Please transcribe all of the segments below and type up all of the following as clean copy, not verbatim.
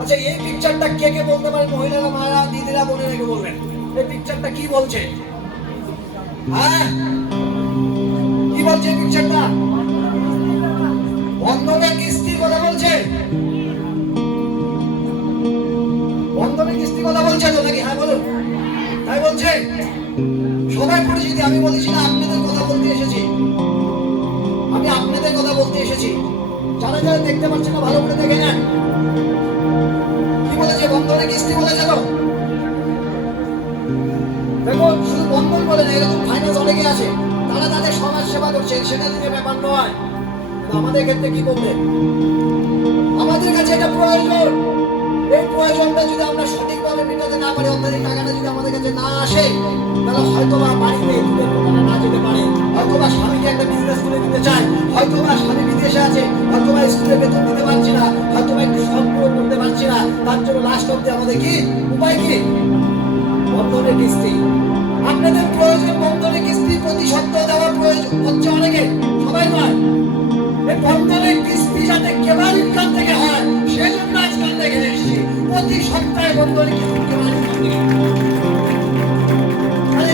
আচ্ছা, এই পিকচারটা কে কে বলতে পারে? মহিলারা, মায়েরা, দিদিরা, বোনেরা কে বলবেন এই পিকচারটা কি বলছে? হ্যাঁ, কি বলছে এই পিকচারটা? বন্ধনের কিস্তির কথা বলছে। বন্ধনের কিস্তির কথা বলছে তো নাকি? হ্যাঁ বলুন। তাই বলছে। সবাই পরিচিতি। আমি বলেছি না আপনাদের কথা বলতে এসেছি, আমি আপনাদের কথা বলতে এসেছি। যারা যারা দেখতে পাচ্ছেন না ভালো করে দেখে নেন। কি বলেছে? বন্ধনের কিস্তি বলেছে তো। দেখো, শুধু বন্ধন বলে না, এরকম ফাইন্যান্স অনেকে আছে, তারা তাদের সমাজ সেবা করছে, সেটা নিয়ে ব্যাপার নয়। আমাদের ক্ষেত্রে কি বলবে? আমাদের কাছে এটা প্রয়োজন। এই প্রয়োজনটা যদি আমরা সঠিকভাবে মেটাতে না পারি, অর্থাৎ টাকাটা যদি আমাদের কাছে না আসে, তাহলে হয়তো বা বাড়িতে দূরের কোথাও না যেতে পারে, হয়তো বা স্বামীকে একটা বিজনেস করে দিতে চায়, হয়তো বা স্বামী বিদেশে আছে, হয়তো বা স্কুলে বেতন দিতে পারছি না, হয়তো বা একটু শখ পূরণ করতে পারছি না, তার জন্য লাস্ট অব্দি আমাদের কি উপায়? কি? বন্ধনের কিস্তি। আপনাদের প্রয়োজন বন্ধনের কিস্তি প্রতি সপ্তাহ দেওয়ার প্রয়োজন হচ্ছে অনেকে, সবাই নয়। এই বন্ধনের কিস্তি যাতে কেবল ইনকাম থেকে হয়, সেজন্য আজকাল দেখে এসেছি প্রতি সপ্তাহে বন্ধনের কিস্তি কেবল ইনকাম থেকে।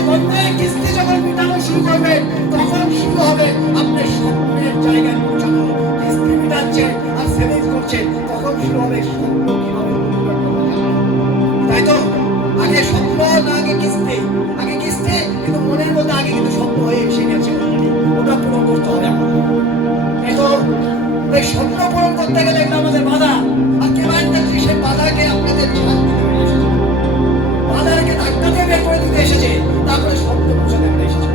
বন্ধনের কিস্তি যখন মেটানো শুরু করবে, তখন শুরু হবে আপনার স্বপ্নের জায়গায় পৌঁছানো। কিস্তি মেটাচ্ছে আর সেভিংস করছে, তখন শুরু হবে স্বপ্ন কিভাবে। তাই তো আগে স্বপ্ন না, আগে কিস্তি। আগে কিস্তি, কিন্তু মনের মধ্যে আগে কিন্তু স্বপ্ন হয়ে এসে গেছে, ওটা পূরণ করতে হবে। এই তো এই স্বপ্ন পূরণ করতে গেলে এটা আমাদের বাধা। আর কেবাইন দেখছি সেই বাধাকে আপনাদের বাধাকে ধাক্কা দিয়ে বের করে দিতে এসেছে, তারপরে স্বপ্ন পৌঁছাতে এসেছে।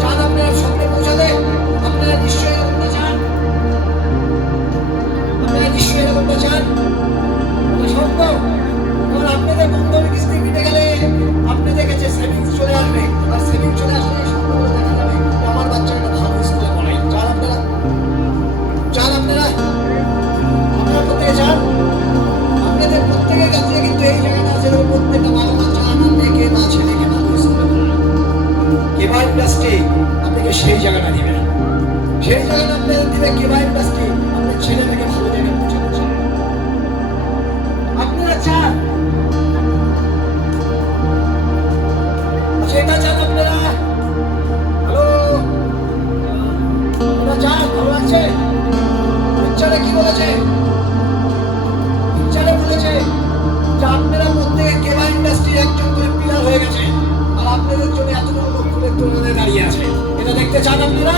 চান আপনারা স্বপ্নে পৌঁছাতে? আপনারা নিশ্চয়ই এরকমটা চান। আপনারা নিশ্চয়ই এরকমটা চান। স্বপ্ন আপনাদের বন্ধনের কিস্তি মিটে গেলে আপনাদের কাছে সেভিংস চলে আসবে, আর সেভিংস চলে আসলে স্বপ্নগুলো দেখা যাবে আমার বাচ্চাটা ভালো স্কুলে পড়াই। চান আপনারা? চান আপনারা? আপনারা প্রত্যেকে চান? আপনাদের প্রত্যেকের কাছে কিন্তু এই জায়গাটা আছে, প্রত্যেকটা বাবা মা চান মেয়েকে বা ছেলেকে ভালো স্কুলে পড়ায়। কেবা ইন্ডাস্ট্রি আপনাকে সেই জায়গাটা দিবে, সেই জায়গাটা আপনাদের দিবে। কেবা ইন্ডাস্ট্রি আপনার ছেলেটাকে ভালো জায়গায় পৌঁছাতে চান। আপনারা চান? এটা চান আপনারা? হ্যালো, এটা চান? ভালো লাগছে? পিকচারে কি বলেছে? পিকচারে বলেছে যে আপনারা প্রত্যেকে কেবা ইন্ডাস্ট্রি একজন করে পিলার হয়ে গেছে, আর আপনাদের জন্য এতগুলো লোক ফুলের তোরণে দাঁড়িয়ে আছে। এটা দেখতে চান আপনারা?